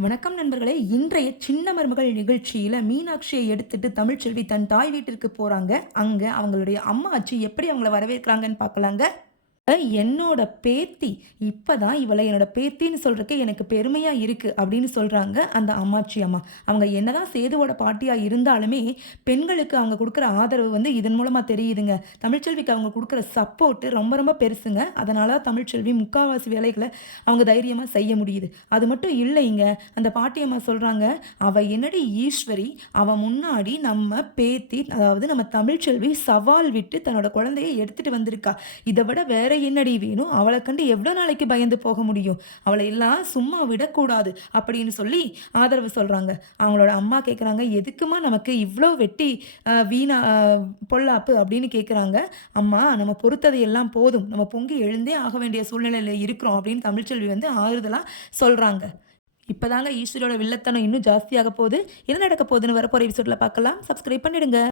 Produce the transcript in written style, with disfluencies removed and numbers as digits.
வணக்கம் நண்பர்களே! இன்றைய சின்ன மருமகள் நிகழ்ச்சியில மீனாட்சிய எடுத்துட்டு தமிழ்ச்செல்வி தன் தாய் வீட்டிற்கு போறாங்க. அங்க அவங்களுடைய அம்மாச்சி எப்படி அவங்கள வரவேற்கிறாங்கன்னு பார்க்கலாங்க. என்னோட பேத்தி, இப்பதான் இவள என்னோட பேத்தின்னு சொல்றதுக்கே எனக்கு பெருமையா இருக்கு அப்படின்னு சொல்றாங்க அந்த அம்மாச்சி அம்மா. அவங்க என்னதான் சேதுவோட பாட்டியா இருந்தாலுமே, பெண்களுக்கு அவங்க குடுக்குற ஆதரவு வந்து இதன் மூலமா தெரியுதுங்க. தமிழ்ச்செல்விக்கு அவங்க குடுக்குற சப்போர்ட் ரொம்ப ரொம்ப பெருசுங்க. அதனால தான் தமிழ்ச்செல்வி முக்காவாசி வேலைகள அவங்க தைரியமா செய்ய முடியுது. அது மட்டும் இல்லைங்க, அந்த பாட்டி அம்மா சொல்றாங்க, "அவ என்னடி ஈஸ்வரி, அவ முன்னாடி நம்ம பேத்தி, அதாவது நம்ம தமிழ்ச்செல்வி சவால் விட்டு தன்னோட குழந்தைய எடுத்துட்டு வந்திருக்கா. இத விட வேற என்னடி வேணும்? அவள கண்டு எவ்ளோ நாளைக்கு பயந்து போக முடியும்? அவள எல்லாம் சும்மா விடக்கூடாது." அப்படின்னு சொல்லி ஆதரவு சொல்றாங்க. அவங்களோட அம்மா கேட்குறாங்க, "எதுக்கும்மா நமக்கு இவ்ளோ வெட்டி வீணா பொல்லாப்பு?" அப்படின்னு கேட்குறாங்க. "அம்மா, நம்ம பொறுத்தது எல்லாம் போதும். நம்ம பொங்கி எழுந்தே ஆக வேண்டிய சூழ்நிலையில இருக்கிறோம்." அப்படின்னு தமிழ்ச்செல்வி வந்து ஆறுதலா சொல்றாங்க. இப்பதாங்க ஈஸ்வரியோட வில்லத்தனம் இன்னும் ஜாஸ்தியாக போது. என்ன நடக்க போதுன்னு வரப்போற எபிசோட்ல பார்க்கலாம். சப்ஸ்கிரைப் பண்ணிடுங்க.